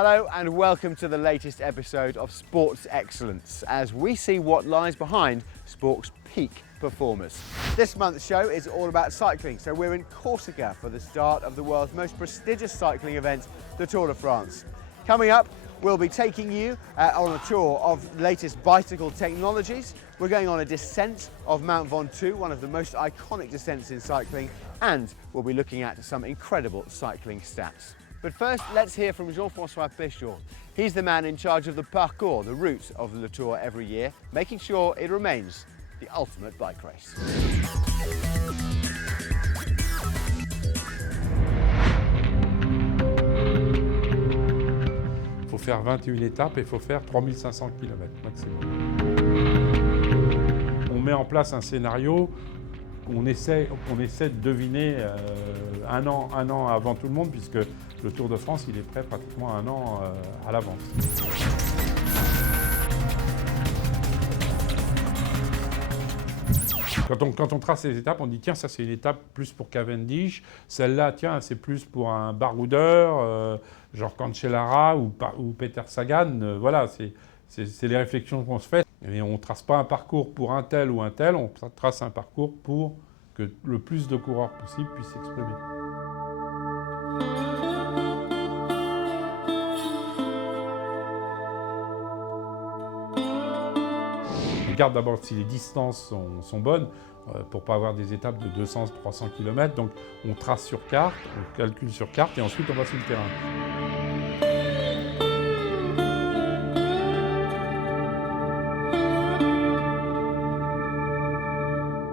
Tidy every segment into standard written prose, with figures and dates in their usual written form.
Hello and welcome to the latest episode of Sports Excellence as we see what lies behind sport's peak performers. This month's show is all about cycling, so we're in Corsica for the start of the world's most prestigious cycling event, the Tour de France. Coming up, we'll be taking you on a tour of the latest bicycle technologies. We're going on a descent of Mount Ventoux, one of the most iconic descents in cycling, and we'll be looking at some incredible cycling stats. But first, let's hear from Jean-François Péchot. He's the man in charge of the parcours, the route of the Tour every year, making sure it remains the ultimate bike race. Il faut faire 21 étapes et il faut faire 3500 km maximum. On met en place un scénario. On essaie de deviner un an avant tout le monde, puisque le Tour de France, il est prêt pratiquement un an à l'avance. Quand on trace les étapes, on dit tiens, ça c'est une étape plus pour Cavendish, celle-là, tiens, c'est plus pour un baroudeur, genre Cancellara ou Peter Sagan. Voilà, c'est les réflexions qu'on se fait. Et on ne trace pas un parcours pour un tel ou un tel, on trace un parcours pour que le plus de coureurs possible puissent s'exprimer. On regarde d'abord si les distances sont bonnes, pour ne pas avoir des étapes de 200-300 km. Donc on trace sur carte, on calcule sur carte et ensuite on va sur le terrain.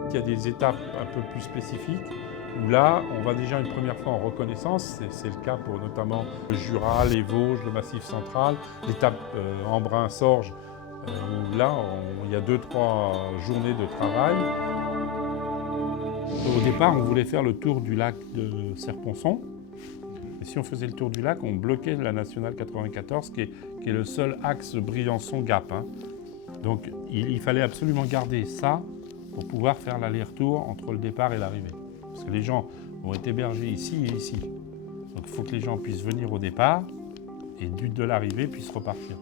Il y a des étapes un peu plus spécifiques où là, on va déjà une première fois en reconnaissance. C'est le cas pour notamment le Jura, les Vosges, le Massif central, l'étape Embrun-Sorges, où là, il y a 2-3 journées de travail. Au départ, on voulait faire le tour du lac de Serponçon. Et si on faisait le tour du lac, on bloquait la nationale 94, qui est le seul axe Briançon-Gap. Donc, il fallait absolument garder ça pour pouvoir faire l'aller-retour entre le départ et l'arrivée. Parce que les gens vont être hébergés ici et ici. Donc il faut que les gens puissent venir au départ et de l'arrivée puissent repartir.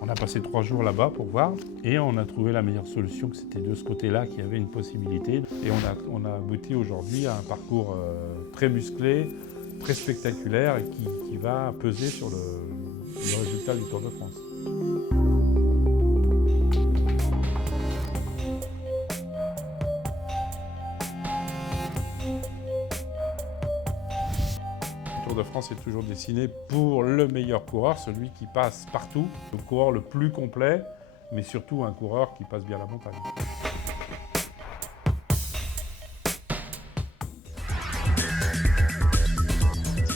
On a passé 3 jours là-bas pour voir et on a trouvé la meilleure solution, que c'était de ce côté-là qu'il y avait une possibilité. Et on a abouti aujourd'hui à un parcours très musclé, très spectaculaire et qui va peser sur le résultat du Tour de France. Le Tour de France est toujours dessiné pour le meilleur coureur, celui qui passe partout, le coureur le plus complet, mais surtout un coureur qui passe bien la montagne.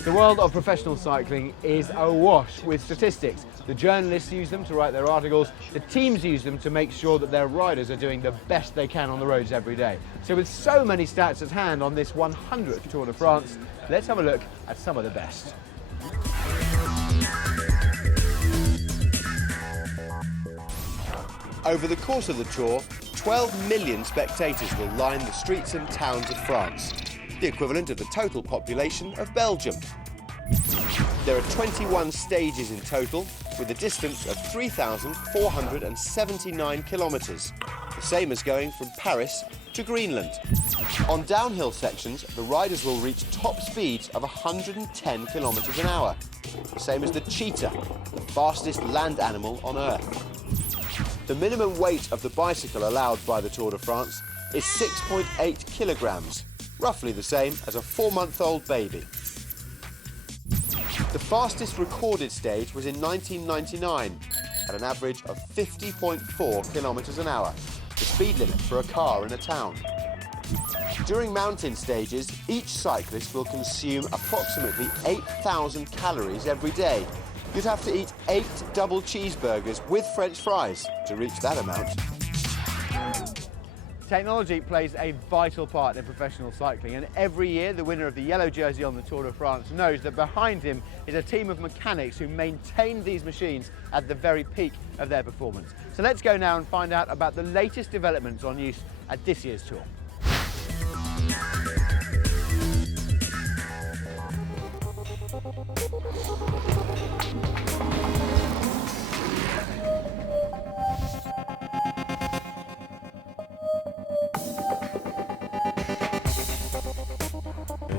The world of professional cycling is awash with statistics. The journalists use them to write their articles, the teams use them to make sure that their riders are doing the best they can on the roads every day. So with so many stats at hand on this 100th Tour de France, let's have a look at some of the best. Over the course of the Tour, 12 million spectators will line the streets and towns of France, the equivalent of the total population of Belgium. There are 21 stages in total, with a distance of 3,479 kilometres, the same as going from Paris to Greenland. On downhill sections, the riders will reach top speeds of 110 kilometres an hour, the same as the cheetah, the fastest land animal on Earth. The minimum weight of the bicycle allowed by the Tour de France is 6.8 kilograms, roughly the same as a 4-month-old baby. The fastest recorded stage was in 1999 at an average of 50.4 kilometres an hour, the speed limit for a car in a town. During mountain stages, each cyclist will consume approximately 8,000 calories every day. You'd have to eat 8 double cheeseburgers with French fries to reach that amount. Technology plays a vital part in professional cycling, and every year the winner of the yellow jersey on the Tour de France knows that behind him is a team of mechanics who maintain these machines at the very peak of their performance. So let's go now and find out about the latest developments on use at this year's Tour.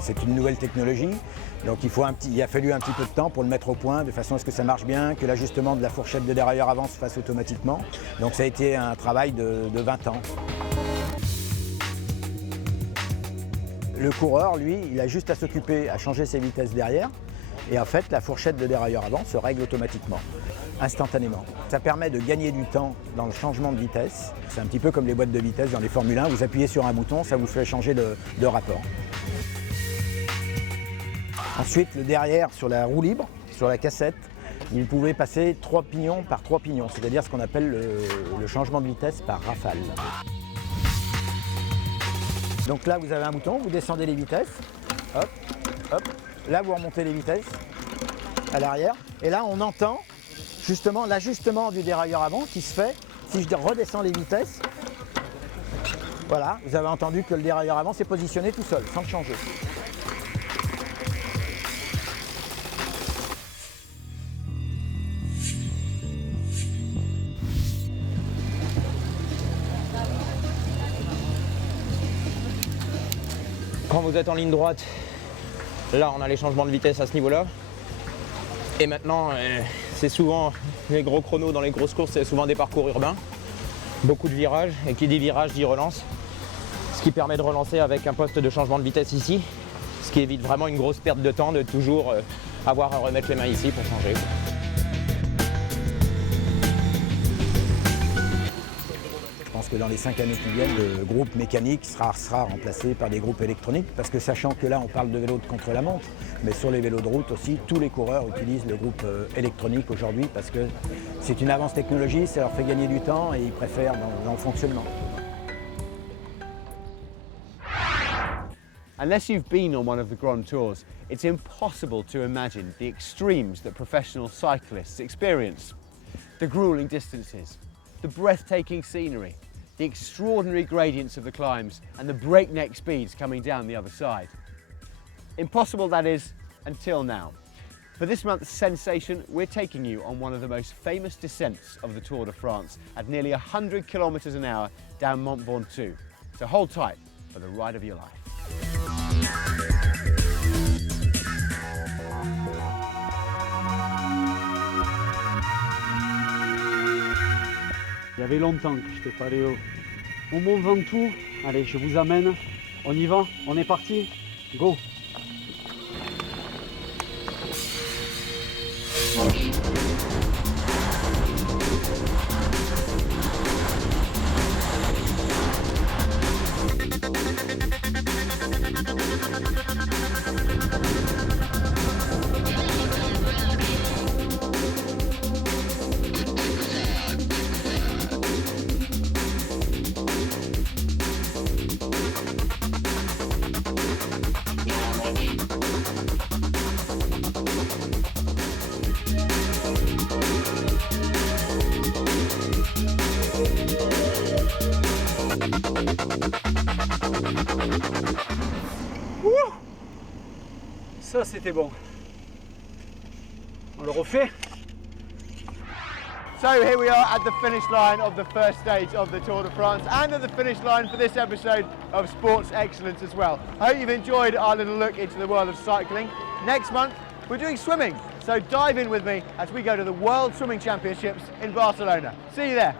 c'est une nouvelle technologie. Donc il a fallu un petit peu de temps pour le mettre au point, de façon à ce que ça marche bien, que l'ajustement de la fourchette de dérailleur avant se fasse automatiquement. Donc ça a été un travail de 20 ans. Le coureur, lui, il a juste à s'occuper à changer ses vitesses derrière. Et en fait, la fourchette de dérailleur avant se règle automatiquement, instantanément. Ça permet de gagner du temps dans le changement de vitesse. C'est un petit peu comme les boîtes de vitesse dans les Formule 1. Vous appuyez sur un bouton, ça vous fait changer de rapport. Ensuite, le derrière sur la roue libre, sur la cassette, vous pouvez passer 3 pignons par 3 pignons, c'est-à-dire ce qu'on appelle le changement de vitesse par rafale. Donc là, vous avez un bouton, vous descendez les vitesses, hop, hop. Là, vous remontez les vitesses à l'arrière. Et là, on entend justement l'ajustement du dérailleur avant qui se fait. Si je redescends les vitesses, voilà, vous avez entendu que le dérailleur avant s'est positionné tout seul, sans le changer. Quand vous êtes en ligne droite, là on a les changements de vitesse à ce niveau-là. Et maintenant, c'est souvent les gros chronos dans les grosses courses, c'est souvent des parcours urbains. Beaucoup de virages, et qui dit virage dit relance. Ce qui permet de relancer avec un poste de changement de vitesse ici. Ce qui évite vraiment une grosse perte de temps de toujours avoir à remettre les mains ici pour changer. Je pense que dans les 5 années qui viennent, le groupe mécanique sera remplacé par des groupes électroniques, parce que sachant que là on parle de vélos de contre-la-montre, mais sur les vélos de route aussi, tous les coureurs utilisent le groupe électronique aujourd'hui parce que c'est une avance technologique, ça leur fait gagner du temps et ils préfèrent dans le fonctionnement. Unless you've been on one of the Grand Tours, it's impossible to imagine the extremes that professional cyclists experience. The grueling distances, the breathtaking scenery, the extraordinary gradients of the climbs and the breakneck speeds coming down the other side. Impossible, that is, until now. For this month's sensation, we're taking you on one of the most famous descents of the Tour de France at nearly 100 kilometers an hour down Mont Ventoux. So hold tight for the ride of your life. Il y avait longtemps que je n'étais pas allé au Mont Ventoux. Allez, je vous amène. On y va? On est parti? Go! Ça c'était bon. On le refait? So here we are at the finish line of the first stage of the Tour de France and at the finish line for this episode of Sports Excellence as well. I hope you've enjoyed our little look into the world of cycling. Next month we're doing swimming, so dive in with me as we go to the World Swimming Championships in Barcelona. See you there.